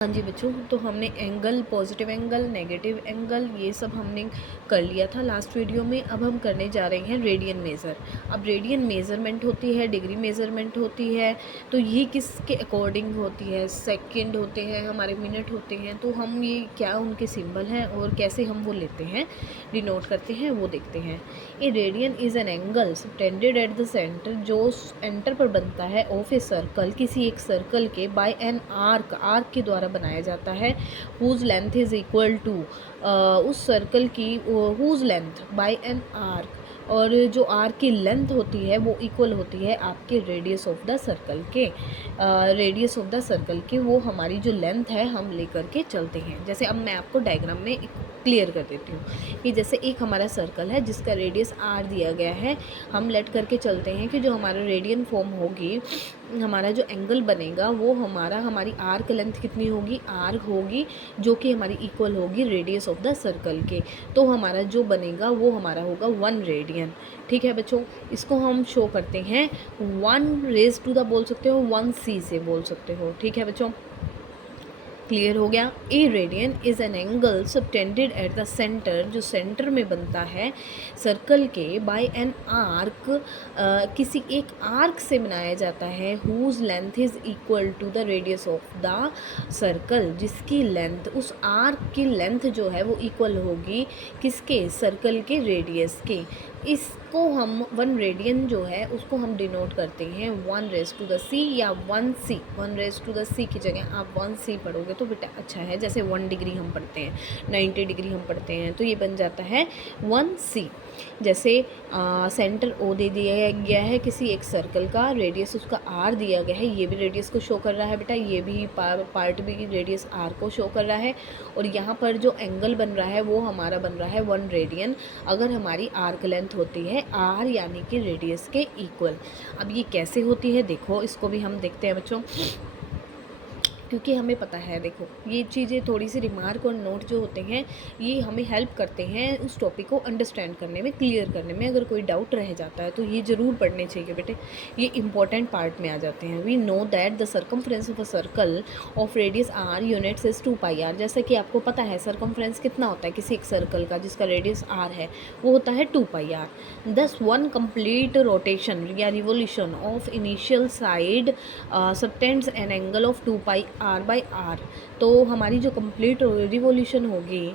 हाँ जी बच्चों, तो हमने angle, positive angle, negative angle, ये सब हमने कर लिया था लास्ट वीडियो में। अब हम करने जा रहे हैं रेडियन मेज़र। अब रेडियन मेज़रमेंट होती है, डिग्री मेज़रमेंट होती है, तो ये किसके अकॉर्डिंग होती है? सेकंड होते हैं हमारे, मिनट होते हैं, तो हम ये क्या उनके सिंबल हैं और कैसे हम वो लेते हैं, डिनोट करते हैं, वो देखते हैं। A radian is an angle subtended at the centre, जो सेंटर पर बनता है ऑफ ए सर्कल, किसी एक सर्कल के, बाय एन आर्क, आर्क के द्वारा बनाया जाता है, whose length is equal to, उस सर्कल की whose length by an arc, और जो आर्क की लेंथ होती है वो इक्वल होती है आपके रेडियस ऑफ द सर्कल के। रेडियस ऑफ द सर्कल के वो हमारी जो लेंथ है हम लेकर के चलते हैं। जैसे अब मैं आपको डायग्राम में क्लियर कर देती हूँ कि जैसे एक हमारा सर्कल है जिसका रेडियस आर दिया गया है, हम लेट करके चलते हैं कि जो हमारा रेडियन फॉर्म होगी, हमारा जो एंगल बनेगा वो हमारी आर्क लेंथ कितनी होगी, आर होगी, जो कि हमारी इक्वल होगी रेडियस ऑफ द सर्कल के। तो हमारा जो बनेगा वो हमारा होगा 1 रेडियन। ठीक है बच्चों, इसको हम शो करते हैं 1 raised to the बोल सकते हो, 1c से बोल सकते हो। ठीक है बच्चों, क्लियर हो गया। A radian is an angle subtended at the centre, जो सेंटर में बनता है सर्कल के, बाय एन आर्क, किसी एक आर्क से बनाया जाता है, whose length is equal to the radius of the circle, जिसकी लेंथ, उस आर्क की लेंथ जो है वो इक्वल होगी किसके, सर्कल के रेडियस के। इसको हम 1 रेडियन जो है उसको हम डिनोट करते हैं 1 raised to the c या 1c। 1 raised to the c की जगह आप 1c पढ़ोगे तो बेटा अच्छा है। जैसे 1 डिग्री हम पढ़ते हैं, 90 डिग्री हम पढ़ते हैं, तो ये बन जाता है 1c। जैसे सेंटर ओ दे दिया गया है किसी एक सर्कल का, रेडियस उसका आर दिया गया है, ये भी रेडियस को शो कर रहा है बेटा, ये भी पार्ट भी रेडियस आर को शो कर रहा है, और यहाँ पर जो एंगल बन रहा है वो हमारा बन रहा है 1 रेडियन, अगर हमारी आर्क लेंथ होती है आर यानी कि रेडियस के इक्वल। अब ये कैसे होती है देखो, इसको भी हम देखते हैं बच्चों, क्योंकि हमें पता है, देखो ये चीज़ें थोड़ी सी रिमार्क और नोट जो होते हैं ये हमें हेल्प करते हैं उस टॉपिक को अंडरस्टैंड करने में, क्लियर करने में। अगर कोई डाउट रह जाता है तो ये ज़रूर पढ़ने चाहिए बेटे, ये इंपॉर्टेंट पार्ट में आ जाते हैं। We know that the circumference of a circle of radius r units is 2πr। जैसा कि आपको पता है सर्कमफ्रेंस कितना होता है किसी एक सर्कल का जिसका रेडियस आर है, वो होता है 2πr। दस 1 कंप्लीट रोटेशन या revolution of initial side subtends an angle of 2πr/r। तो हमारी जो कंप्लीट रिवोल्यूशन होगी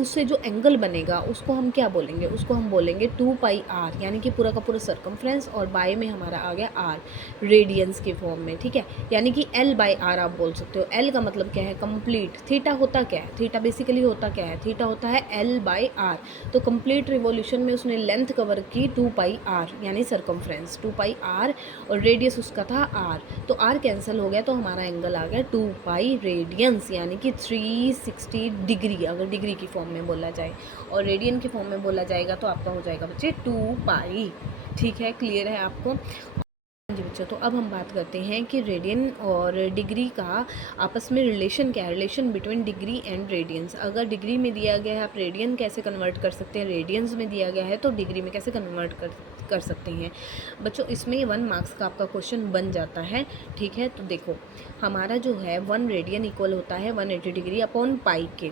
उससे जो एंगल बनेगा उसको हम क्या बोलेंगे, उसको हम बोलेंगे 2πr, यानी कि पूरा का पूरा सर्कमफ्रेंस, और बाय में हमारा आ गया आर रेडियंस के फॉर्म में। ठीक है, यानी कि l/r आप बोल सकते हो। l का मतलब क्या है, कंप्लीट। थीटा होता क्या है, थीटा बेसिकली होता क्या है, थीटा होता है l/r। तो कंप्लीट रिवोल्यूशन में उसने लेंथ कवर की 2πr यानी सर्कमफ्रेंस 2πr, और रेडियस उसका था r, तो r कैंसिल हो गया तो हमारा एंगल आ गया 2π रेडियंस, यानी कि 360 डिग्री अगर डिग्री की फॉर्म में बोला जाए, और रेडियन की फॉर्म में बोला जाएगा तो आपका हो जाएगा बच्चे 2π। ठीक है, क्लियर है आपको? जी बच्चों, तो अब हम बात करते हैं कि रेडियन और डिग्री का आपस में रिलेशन क्या है, relation between degree and radians. अगर डिग्री में दिया गया है आप रेडियन कैसे कन्वर्ट कर सकते हैं, रेडियंस में दिया गया है तो डिग्री में कैसे कन्वर्ट कर सकते हैं बच्चों। इसमें 1 मार्क्स का आपका क्वेश्चन बन जाता है। ठीक है, तो देखो हमारा जो है 1 रेडियन इक्वल होता है 180 डिग्री अपॉन पाई के।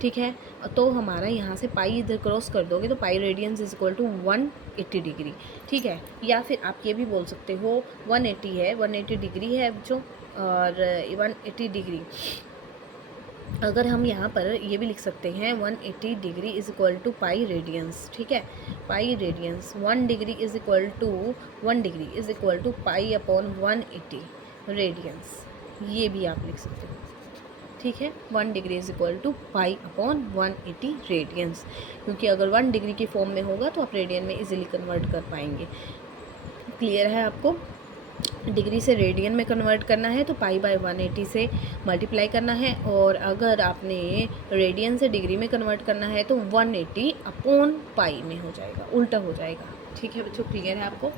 ठीक है, तो हमारा यहाँ से पाई इधर क्रॉस कर दोगे तो pi radians is equal to 180 degree. ठीक है, या फिर आप ये भी बोल सकते हो 180 है, 180 डिग्री है बच्चों, और 180 डिग्री अगर हम यहाँ पर ये भी लिख सकते हैं 180 degree is equal to pi radians. ठीक है, pi radians 1 degree is equal to 1 degree is equal to pi upon 180 radians, ये भी आप लिख सकते हो। ठीक है, 1 degree is equal to pi upon 180 radians, क्योंकि अगर 1 डिग्री की फॉर्म में होगा तो आप रेडियन में इजीली कन्वर्ट कर पाएंगे। क्लियर है आपको? डिग्री से रेडियन में कन्वर्ट करना है तो π/180 से मल्टीप्लाई करना है, और अगर आपने रेडियन से डिग्री में कन्वर्ट करना है तो 180 अपॉन पाई में हो जाएगा, उल्टा हो जाएगा। ठीक है बच्चों, क्लियर है आपको?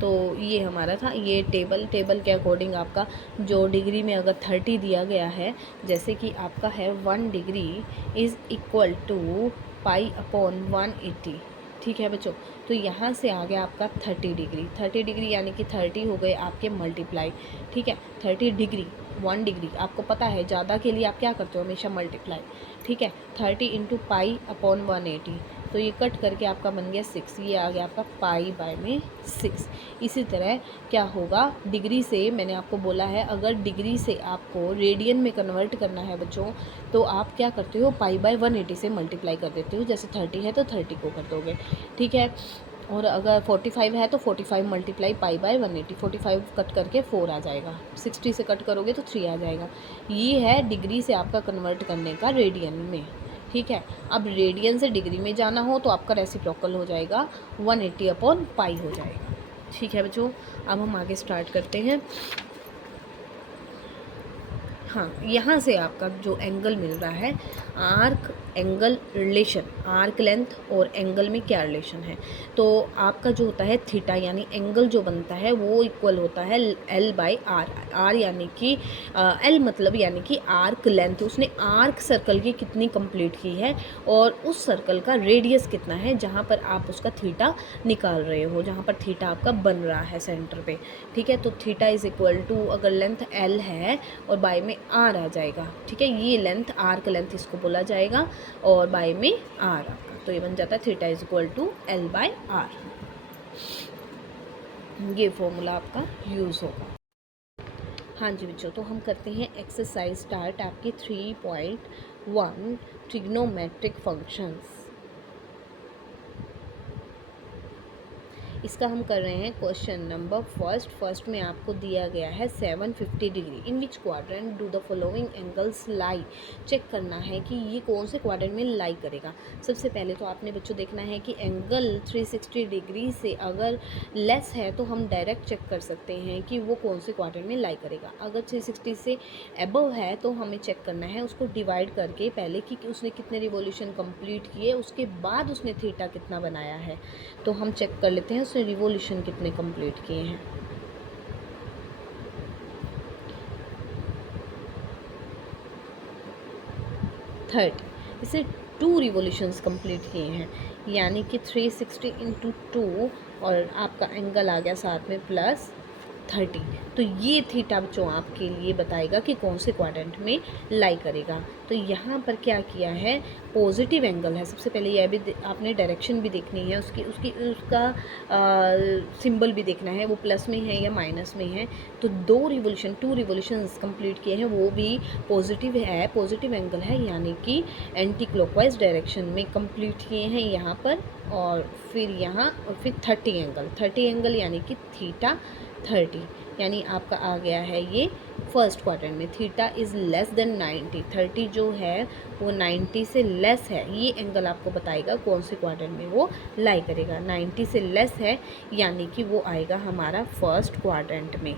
तो ये हमारा था, ये टेबल के अकॉर्डिंग आपका जो डिग्री में अगर 30 दिया गया है, जैसे कि आपका है 1 degree is equal to pi upon 180, ठीक है बच्चों। तो यहाँ से आ गया आपका 30 डिग्री, 30 डिग्री यानी कि 30 हो गए आपके मल्टीप्लाई। ठीक है, 30 डिग्री 1 डिग्री, आपको पता है ज़्यादा के लिए आप क्या करते हो, हमेशा मल्टीप्लाई। ठीक है, 30 इंटू पाई अपॉन 180, तो ये कट करके आपका बन गया 6, ये आ गया आपका पाई बाय में 6। इसी तरह क्या होगा, डिग्री से मैंने आपको बोला है, अगर डिग्री से आपको रेडियन में कन्वर्ट करना है बच्चों, तो आप क्या करते हो, पाई बाय 180 से मल्टीप्लाई कर देते हो। जैसे 30 है तो 30 को कर दोगे। ठीक है, और अगर 45 है तो 45 मल्टीप्लाई पाई बाय 180, 45 कट करके 4 आ जाएगा, 60 से कट करोगे तो 3 आ जाएगा। ये है डिग्री से आपका कन्वर्ट करने का रेडियन में। ठीक है, अब रेडियन से डिग्री में जाना हो तो आपका रेसिप्रोकल हो जाएगा 180 अपॉन पाई हो जाएगा। ठीक है बच्चों, अब हम आगे स्टार्ट करते हैं। हाँ, यहाँ से आपका जो एंगल मिल रहा है, arc angle relation, arc length और एंगल में क्या रिलेशन है, तो आपका जो होता है थीटा यानी एंगल जो बनता है वो इक्वल होता है एल बाई आर। आर यानी कि एल मतलब यानी कि आर्क लेंथ, उसने आर्क सर्कल की कितनी कंप्लीट की है और उस सर्कल का रेडियस कितना है जहाँ पर आप उसका थीटा निकाल रहे हो, जहाँ पर थीटा आपका बन रहा है सेंटर पे। ठीक है, तो थीटा इज़ इक्वल टू, अगर लेंथ एल है और बाय में आर आ जाएगा। ठीक है, ये लेंथ आर्क लेंथ इसको बोला जाएगा और बाय में आर आपका, तो ये बन जाता है theta is equal to l by r. ये फॉर्मूला आपका यूज़ होगा। हाँ जी बच्चों, तो हम करते हैं एक्सरसाइज स्टार्ट आपकी 3.1 ट्रिग्नोमेट्रिक फंक्शंस। इसका हम कर रहे हैं क्वेश्चन नंबर फर्स्ट में आपको दिया गया है 750 degree, in which quadrant do the following angles lie. Check करना है कि ये कौन से क्वाड्रेंट में लाई करेगा। सबसे पहले तो आपने बच्चों देखना है कि एंगल 360 डिग्री से अगर लेस है तो हम डायरेक्ट चेक कर सकते हैं कि वो कौन से क्वाड्रेंट में लाई करेगा। अगर 360 से अबव है तो हमें चेक करना है उसको डिवाइड करके, पहले कि उसने कितने रिवॉल्यूशन कंप्लीट किए, उसके बाद उसने थीटा कितना बनाया है। तो हम चेक कर लेते हैं उसने रिवॉल्यूशन कितने कंप्लीट किए हैं। 30, इसे 2 रिवॉल्यूशंस कंप्लीट किए हैं, यानी कि 360 इंटू 2 और आपका एंगल आ गया साथ में प्लस 30। तो ये थीटा बच्चों आपके लिए बताएगा कि कौन से क्वाड्रेंट में लाई करेगा। तो यहाँ पर क्या किया है, पॉजिटिव एंगल है। सबसे पहले यह भी आपने डायरेक्शन भी देखनी है, उसका सिंबल भी देखना है, वो प्लस में है या माइनस में है। तो 2 रिवोल्यूशंस कंप्लीट किए हैं, वो भी पॉजिटिव है, पॉजिटिव एंगल है, यानी कि एंटी क्लॉकवाइज डायरेक्शन में कंप्लीट किए हैं यहाँ पर। और फिर यहाँ और फिर 30 एंगल यानी कि थीटा 30, यानी आपका आ गया है ये फर्स्ट क्वाड्रेंट में। थीटा इज़ लेस देन 90, 30 जो है वो 90 से लेस है। ये एंगल आपको बताएगा कौन से क्वाड्रेंट में वो लाई करेगा। 90 से लेस है यानी कि वो आएगा हमारा फर्स्ट क्वाड्रेंट में।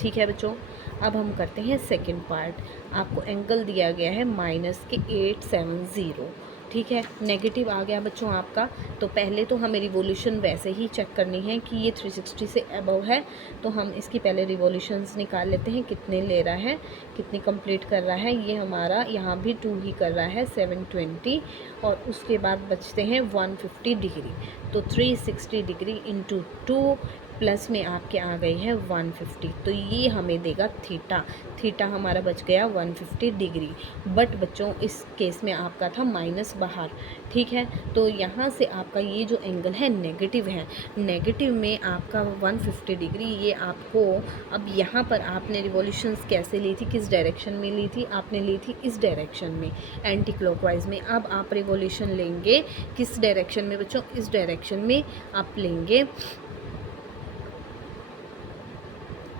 ठीक है बच्चों, अब हम करते हैं सेकंड पार्ट। आपको एंगल दिया गया है माइनस के 870। ठीक है, नेगेटिव आ गया बच्चों आपका। तो पहले तो हमें रिवॉल्यूशन वैसे ही चेक करनी है कि ये 360 से अबव है, तो हम इसकी पहले रिवॉल्यूशंस निकाल लेते हैं, कितने ले रहा है, कितनी कंप्लीट कर रहा है। ये हमारा यहाँ भी 2 ही कर रहा है 720, और उसके बाद बचते हैं 150 डिग्री। तो 360 डिग्री इंटू 2 प्लस में आपके आ गई है 150, तो ये हमें देगा थीटा। थीटा हमारा बच गया 150 डिग्री। बट बच्चों इस केस में आपका था माइनस बाहर। ठीक है, तो यहाँ से आपका ये जो एंगल है नेगेटिव है, नेगेटिव में आपका 150 डिग्री। ये आपको अब यहाँ पर आपने रिवॉल्यूशंस कैसे ली थी, किस डायरेक्शन में ली थी, आपने ली थी इस डायरेक्शन में, एंटी क्लॉकवाइज में। अब आप रिवॉल्यूशन लेंगे किस डायरेक्शन में बच्चों, इस डायरेक्शन में आप लेंगे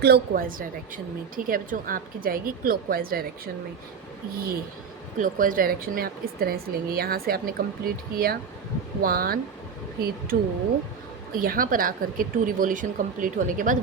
क्लॉकवाइज डायरेक्शन में। ठीक है बच्चों, आपकी जाएगी क्लॉकवाइज डायरेक्शन में। ये क्लॉकवाइज डायरेक्शन में आप इस तरह से लेंगे। यहाँ से आपने कंप्लीट किया 1 फिर 2, यहाँ पर आकर के 2 रिवॉल्यूशन कंप्लीट होने के बाद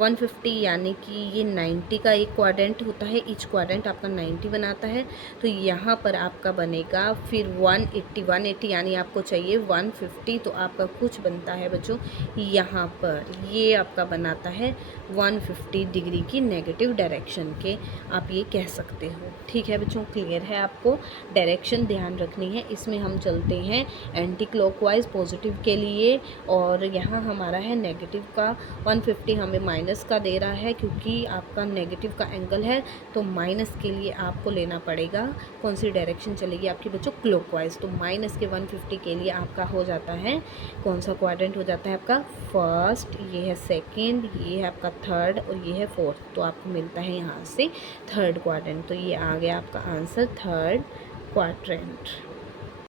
150 यानी कि ये 90 का एक क्वाड्रेंट होता है, ईच क्वाड्रेंट आपका 90 बनाता है। तो यहाँ पर आपका बनेगा फिर 180 यानी आपको चाहिए 150, तो आपका कुछ बनता है बच्चों यहाँ पर, ये आपका बनाता है 150 डिग्री की नेगेटिव डायरेक्शन के, आप ये कह सकते हो। ठीक है बच्चों, क्लियर है आपको? डायरेक्शन ध्यान रखनी है। इसमें हम चलते हैं एंटी क्लॉकवाइज पॉजिटिव के लिए, और यहाँ हमारा है नेगेटिव का 150 हमें माइनस का दे रहा है, क्योंकि आपका नेगेटिव का एंगल है तो माइनस के लिए आपको लेना पड़ेगा कौन सी डायरेक्शन चलेगी आपकी बच्चों, क्लॉकवाइज। तो माइनस के 150 के लिए आपका हो जाता है कौन सा क्वाड्रेंट हो जाता है आपका फर्स्ट, ये है सेकेंड, ये है आपका थर्ड और ये है फोर्थ। तो आपको मिलता है यहाँ से थर्ड क्वाड्रेंट। तो ये आ गया आपका आंसर, थर्ड क्वाड्रेंट।